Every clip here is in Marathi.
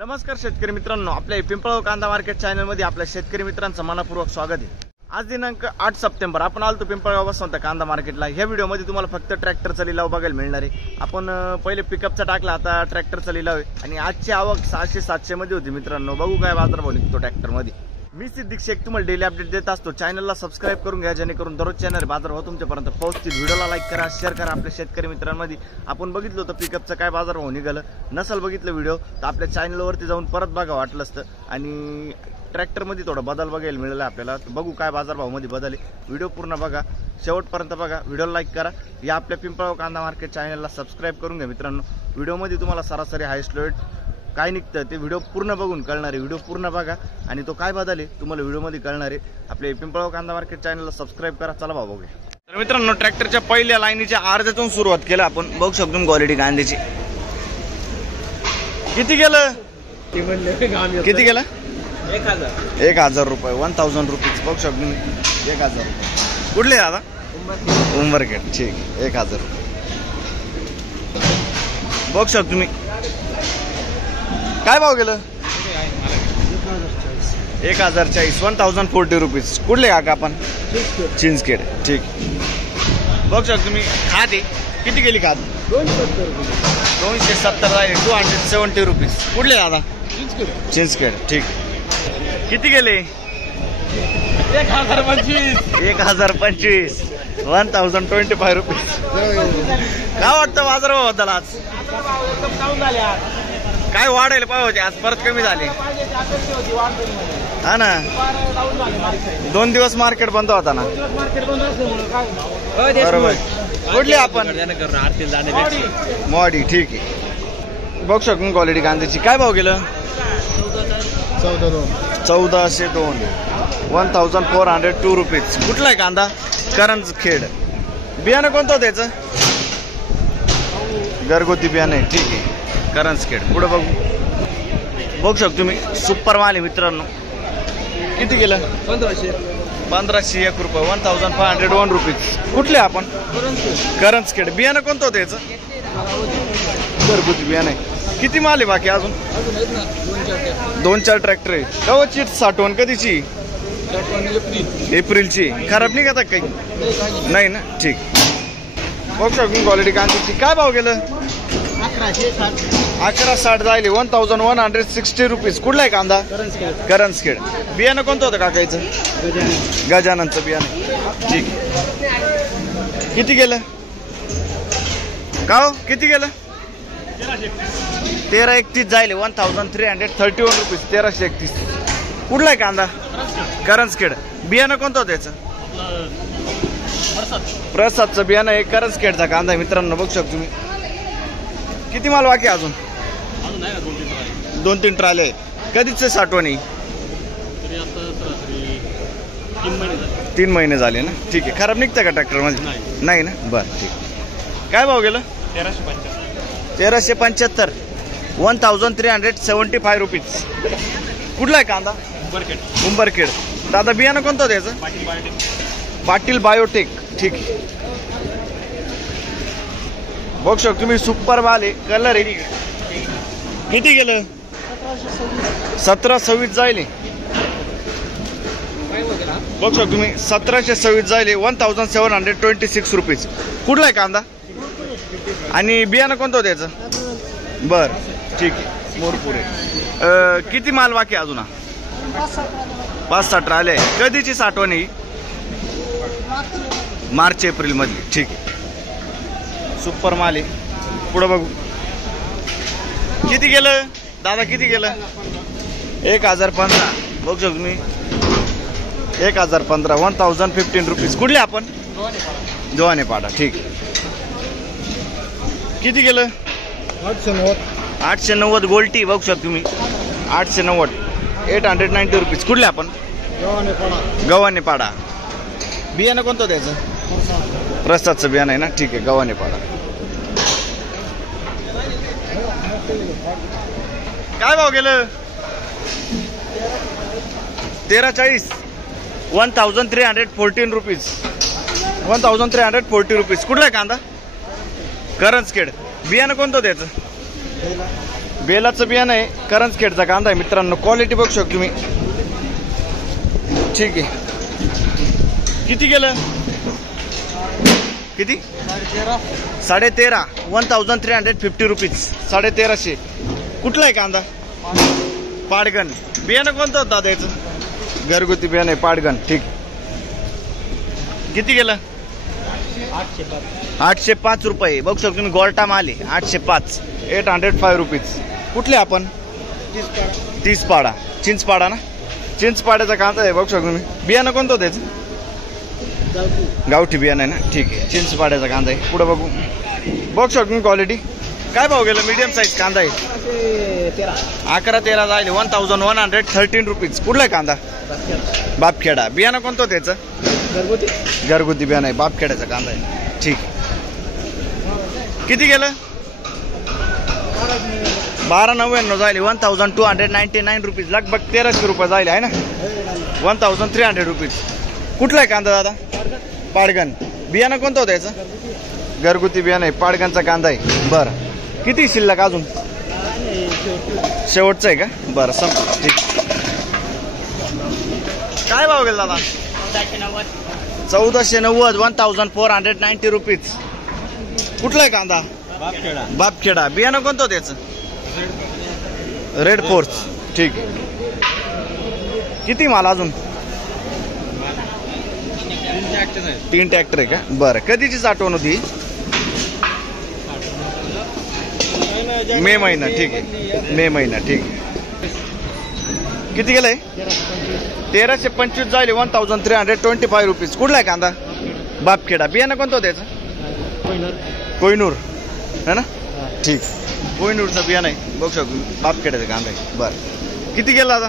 नमस्कार शेतकरी मित्रांनो, आपल्या पिंपळगाव कांदा मार्केट चॅनल मध्ये आपल्या शेतकरी मित्रांचं मनपूर्वक स्वागत आहे। आज दिनांक 8 सप्टेंबर आपण आलतो पिंपळगाव वसंत कांदा मार्केटला। ह्या व्हिडिओ मध्ये तुम्हाला फक्त ट्रॅक्टरचा लिलाव बघायला मिळणार आहे। आपण पहिले पिकअपचा टाकला, आता ट्रॅक्टरचा लिलाव आहे आणि आजची आवक 600-700 मध्ये होती मित्रांनो। बघू काय बाजारभाव निघतो ट्रॅक्टर मध्ये। मी सिद्दीक शेख तुम्हाला डेली अपडेट देत असतो। चॅनलला सबस्क्राइब करून घ्या जेणेकरून दररोज चॅनल बाजारभाव तुमच्यापर्यंत पोहोचतील। व्हिडिओला लाईक करा, शेअर करा। आपल्या शेतकरी मित्रांमध्ये आपण बघितलं होतं पिकअपचं काय बाजारभाव निघालं। नसल बघितलं व्हिडिओ तर आपल्या चॅनलवरती जाऊन परत बघा वाटलं असतं। आणि ट्रॅक्टर मध्ये थोडा बदल बघायला मिळाला आपल्याला, बघू काय बाजारभाव मध्ये बदल आहे। व्हिडिओ पूर्ण बघा, शेवटपर्यंत बघा, व्हिडिओला लाईक करा। या आपल्या पिंपळगाव कांदा मार्केट चॅनलला सबस्क्राइब करून घ्या मित्रांनो। व्हिडिओमध्ये तुम्हाला सरासरी हायस्ट रेट काय निघतं ते व्हिडिओ पूर्ण बघून कळणार आहे। व्हिडिओ पूर्ण बघा आणि तो काय बदल आहे तुम्हाला व्हिडिओमध्ये कळणार आहे। आपले पिंपळगाव कांदा मार्केट चॅनलला सबस्क्राइब करा। चला भाऊ बघूया। तर मित्रांनो, ट्रॅक्टरच्या पहिल्या लाईनीच्या अर्ध्यातून सुरुवात केलं आपण। बघू शकतो क्वालिटी कांद्याची। किती गेलं? किती गेलं? 1000 रुपये, 1000 रुपीज। बघू शकतो 1000 रुपये। कुठले दादा? उंबरखेड। ठीक, 1000 रुपये बघू शकतो तुम्ही। काय भाव गेलं? 1040, 1040 रुपीज। कुठले काका आपण? चिंचखेड। ठीक, बघू शकतो तुम्ही। खाते किती गेली? खात 270 आहे, 270 रुपीज। कुठले दादा? चिंचखेड। ठीक, किती गेले? 1025, 1025, 1025 रुपीज। काय वाटतं बाजारभावाबद्दल आज? काय वाढायला पाहिजे होते, आज परत कमी झाले। हा ना, 2 दिवस मार्केट बंद होता ना। बरोबर। कुठली आपण? मॉडी। ठीक आहे, बघू शकतो क्वालिटी कांद्याची। काय भाव गेलं? 1402, 1402 रुपीज। कुठला आहे कांदा? करंजखेड। बियाणं कोणतं होतं त्याचं? घरगुती बियाणं आहे। ठीक आहे, करंजखेड। पुढे बघू शकतो तुम्ही। सुपर माल आहे मित्रांनो। किती गेलं? 1501 रुपये, 1501 रुपीज। कुठले आपण? करंजखेड। बियाणं कोणतं होतं याचं? घरगुती बियाणं आहे। किती माल आहे बाकी अजून? 2-4 ट्रॅक्टर आहे। कवची साठवण कधीची? एप्रिलची। खराब नाही का काही? नाही ना। ठीक, बघू शकतो क्वालिटी कांद्याची। काय भाव गेलं? 1160 जायले, 1160 रुपीज। कुठला आहे कांदा? करंजखेड। बियाणं कोणतं होतं काकायचं? गजाननचं बियाणं। ठीक, किती गेलं? का हो, किती गेलं? 1331 जायले, 1331 रुपीज। 1331। कुठला आहे कांदा? करंजखेड। बियाणं कोणतं होतं त्याचं? प्रसादचं बियाणं आहे। करंजखेडचा कांदा आहे मित्रांनो। बघू शकतो तुम्ही। किती माल बाकी अजून? 2-3 ट्राले। कधीच साठवण आहे? 3 महिने झाले ना। ठीक आहे, खराब निघतं का ट्रॅक्टर मध्ये? नाही ना। बरं, ठीक। काय भाव गेलं? 1375, 1375 रुपीज। कुठला आहे कांदा? उंबरखेड। दादा बियाणं कोणतं होतं याचं? पाटील बायोटेक। ठीक आहे, बघू शकतो तुम्ही। सुपर माल आहे, कलर आहे। किती गेलं? 1726 जायले। बघू शकतो तुम्ही। 1726 जायले, 1726 रुपीज। कुठला आहे कांदा? आणि बियाणं कोणतं होतं याचं? बर, ठीक आहे, मोरपुरे। किती माल बाकी अजून? 5-7 आले। कधीची साठवण आहे? मार्च एप्रिल मधली। ठीक आहे, सुपर माल आहे। पुढे बघू। किती गेलं दादा? किती गेलं? 1015। बघू शकतो तुम्ही। 1015, 1015 रुपीज। कुठले आपण? जवाने पाडा। ठीक, किती गेलं? 890 गोल्टी। बघू शकतो तुम्ही। 890, 890 रुपीज। कुठले आपण? गव्हाणे पाडा। बियाणं कोणतं त्याचं? प्रसादचं बियाणं आहे ना। ठीक आहे, गव्हाणे पाडा। काय भाव गेलं? 1340, 1314 रुपीज। 1340 रुपीज। कुठला आहे कांदा? करंजखेड। बियाणं कोणतं त्याचं? बेलाचं बियाणं आहे, करंजखेडचा कांदा आहे मित्रांनो. क्वालिटी बघू शकतो तुम्ही. ठीक आहे. किती गेलं? किती? 13.5. 1350 रुपीज. 1350. कुठला आहे कांदा? पाडगण. बियाणं कोणतं होतं दादा याचं? घरगुती बियाणं आहे, पाडगण. ठीक. किती गेलं? 805 रुपये. बघू शकतो तुम्ही, गोल्टा माल आहे. 805. 805 रुपीज. कुठले आपण? 30 पाडा. चिंचपाडा ना? चिंचपाड्याचा कांदा आहे. बघू शकतो तुम्ही. बियाणं कोणतं होतं याचं? गावठी बियाणं आहे ना? ठीक आहे. चिंचपाड्याचा कांदा आहे. पुढे बघू. बघू शकतो तुम्ही क्वालिटी. काय भाव गेलं? मीडियम साईज कांदा आहे. 11-13 जाईल. 1113 रुपीज. कुठला आहे कांदा? बापखेडा. बियाणं कोणतं होतं याचं? घरगुती बियाणं आहे. बापखेड्याचा कांदा आहे. ठीक. किती गेलं? 1299 जाईल. 1299 रुपीज. लगभग 1300 रुपये जाईल आहे ना? 1300 रुपीज. कुठला आहे कांदा दादा? पाडगण. बियाणं कोणतं होतं याचं? घरगुती बियाणं आहे. पाडगणचा कांदा आहे. बरं. किती शिल्लक अजून? शेवटचं आहे का? बरं संप. ठीक. काय भाव गेला दादा? 1490. 1490 रुपीज. कुठला आहे कांदा? बापखेडा. बियाणं कोणतं होतं याचं? Red force. ठीक आहे. किती माल अजून? 3 ट्रॅक्टर आहे का? बरं. कधीची साठवण होती? मे महिना. ठीक आहे. मे महिना. ठीक आहे. किती गेलंय? 1325 जाईल. 1325 रुपीज. कुठला आहे कांदा? बापखेडा. बियाणं कोणतं होतं याचं? कोहिनूर है ना? ठीक. कोहिनूरचं बियाणं आहे. बघू शकतो. बापखेड्याचा कांदा आहे. बरं. किती गेला आता?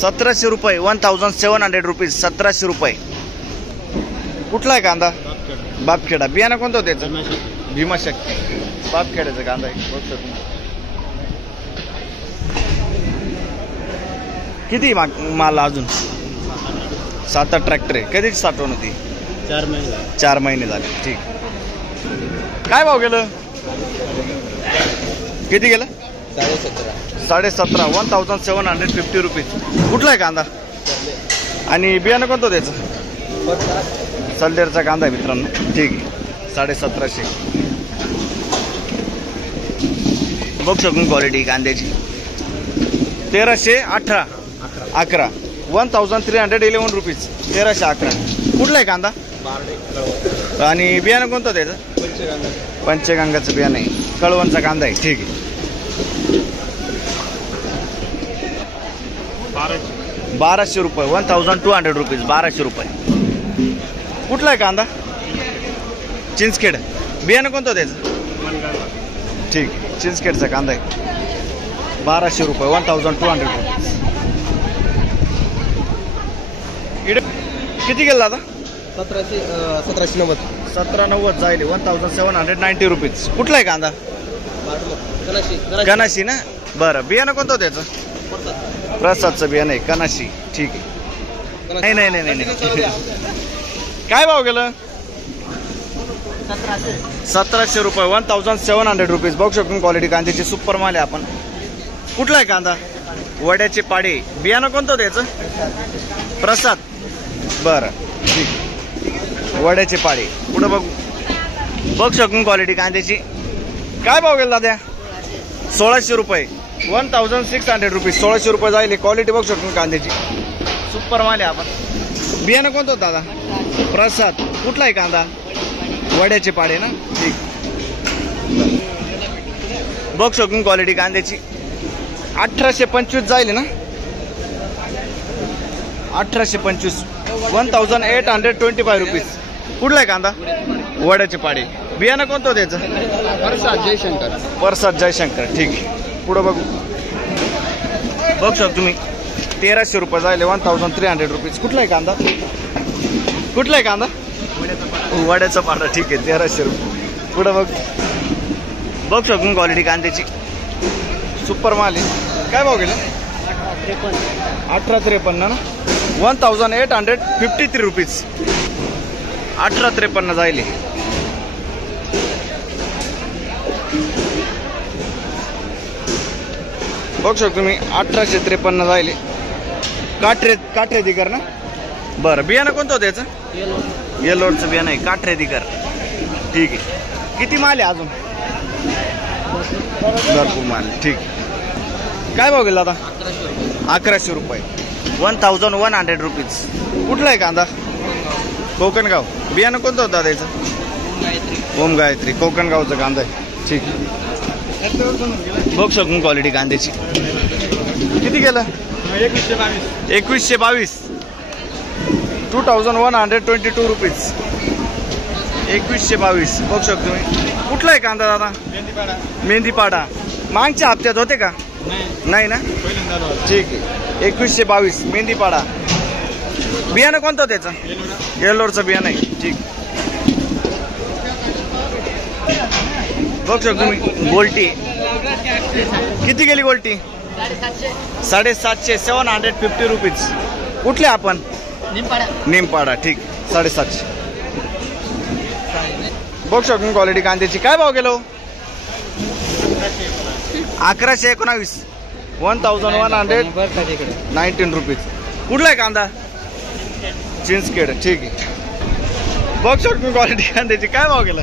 1700 रुपये. 1700 रुपीज. 1700 रुपये. कुठला आहे कांदा? बापखेडा. बियाणं कोणतं होतं याचं? भीमाशक्ती. बापखेड्याचा कांदा आहे. बघू शकतो. किती माल अजून? 7-8 ट्रॅक्टर आहे. कधीची साठवण होती? 4 महिने झाले. ठीक. काय भाव गेलं? किती गेलं? 17.5. 1750 रुपीज. कुठला आहे कांदा? आणि बियाणं कोणतं त्याचं? सल्लेरचा कांदा आहे मित्रांनो. ठीक आहे. 1750. बघू शकून क्वालिटी कांद्याची. 1311. 1311 रुपीज. 1311. कुठला आहे कांदा? आणि बियाणं कोणतं त्याचं? पंचगंगाचं बियाणं आहे. कळवणचा कांदा आहे. ठीक आहे. 1200 रुपये. 1200 रुपीज. 1200 रुपये. कुठला आहे कांदा? चिंचखेड. बियाणं कोणतं त्याचं? ठीक. चिंचखेडचा कांदा आहे. 1200 रुपये. 1200 रुपीज. किती गेला दादा? 1790. 1790 जाईल. 1790 रुपीज. कुठला आहे कांदा? कनाशी ना? बरं. बियाणं कोणतं त्याचं? प्रसादचं बियाणं आहे. कनाशी. ठीक आहे. नाही. काय भाव गेलं? 1700 रुपये. 1700 रुपीज. बघू शकतो क्वालिटी कांद्याची. सुपर माल आहे आपण. कुठला आहे कांदा? वड्याचे पाडे. बियाणं कोणतं त्याचं? प्रसाद. बरं. ठीक. वड्याचे पाडे. पुढे बघू. बघू शकून क्वालिटी कांद्याची. काय भाव गेला दादा? 1600 रुपये. 1600 रुपीज. 1600 रुपये जाईल. क्वालिटी बघू शकतो कांद्याची. सुपर माल आहे आपण. बियाणं कोणतं होतं दादा? प्रसाद. कुठला आहे कांदा? वड्याचे पाडे ना? ठीक. बघू शकून क्वालिटी कांद्याची. 1825 जाईल ना? 1825. 1825 रुपीज. कुठला आहे कांदा? वड्याचे पाडे. बियाणं कोणतं त्याचं? प्रसाद जयशंकर. ठीक आहे. पुढं बघू. बघू शकतो तुम्ही. 1300 रुपये जाईल. 1300 रुपीज. कुठला आहे कांदा? कुठला आहे कांदा? वड्याचा पाडा. ठीक आहे. 1300 रुपये. पुढं बघ. बघू शकतो क्वालिटी कांद्याची. सुपर माल आहे. काय भाव गेला? 1853 ना? 1853 रुपीज. 1853 जाईल. बघू शकतो तुम्ही 1853 जायले. काठरे दिकर ना. बरं बियाणं कोणतं होतं याचं? येलोडचं बियाणं आहे, काठरे दिकर. ठीक आहे. किती माल आहे अजून? भरपूर माल. ठीक आहे. काय भाव गेला आता? 1100 रुपये. 1100 रुपीज. कुठला आहे कांदा? कोकणगाव. बियाणं कोणतं होतं त्याचं? ओम गायत्री. कोकणगावचं कांदा आहे. ठीक. बघ शकून क्वालिटी कांद्याची. किती गेलं? 2122. 2122 रुपीज. 2122. बघू शकतो तुम्ही. कुठला आहे कांदा दादा? मेहंदीपाडा. मागच्या हप्त्यात होते का? नाही ना. ठीक आहे. 2122 मेहंदीपाडा. बियाणं कोणतं त्याचं? येलोरचं बियाणं आहे. ठीक. बघू शकतो तुम्ही. गोल्टी किती गेली? गोल्टी 750. 750 रुपीज. कुठले आपण? निमपाडा. ठीक. 750. बघू शकतो क्वालिटी कांद्याची. काय भाव गेलो? 1119. 1119 रुपीज. कुठला आहे कांदा? चिंचखेड. ठीक आहे. बघू शकतो क्वालिटी कांद्याची. काय भाव गेला?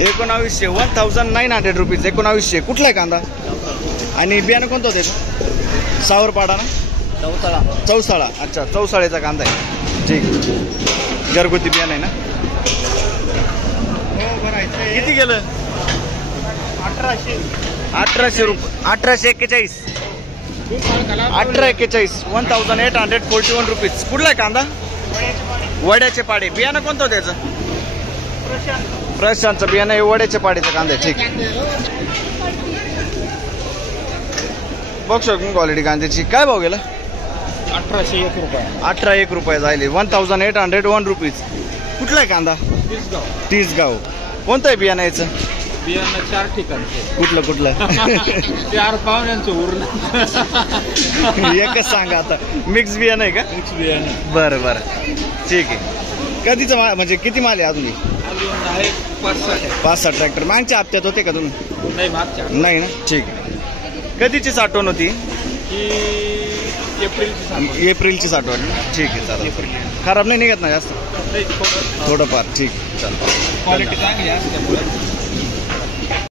1900. 1900 रुपीज. 1900. कुठला आहे कांदा? आणि बियाणं कोणतं होतं? सावरपाडा ना. चौसाळा. अच्छा, चौसाळ्याचा कांदा आहे. ठीक. घरगुती बियाणं आहे ना. किती गेलं? 1800 रुपये. 1841. 1841. 1841 रुपीज. कुठला आहे कांदा? वड्याचे पाडे. बियाणं कोणतं त्याचं? प्रशांतचं बियाणं आहे. वड्याचे पाडेचं कांदा आहे. ठीक. बघ शकतो क्वालिटी कांद्याची. काय भाव गेला? 1801 रुपये. 1801 रुपये जायले. 1801 रुपीज. कुठला आहे कांदा? तीसगाव. कोणतं आहे बियाणं याचं? बियाणं 4 ठिकाणचे. कुठलं? 4 पाहुण्यांचं उरलं. एकच सांगा आता. मिक्स बियाणं आहे का? मिक्स बियाणं. बरं. ठीक आहे. कधीचं म्हणजे किती माल आहे अजून? अजून आहे 5-6 ट्रॅक्टर. मागच्या हप्त्यात होते का तुम्ही? नाही, मागच्या नाही ना. ठीक आहे. कधीची साठवण होती? एप्रिलची साठवण. ठीक आहे. चालेल. खराब नाही निघत ना जास्त? नाही, थोडंफार. ठीक. चालेल. क्वालिटी चांगली असते.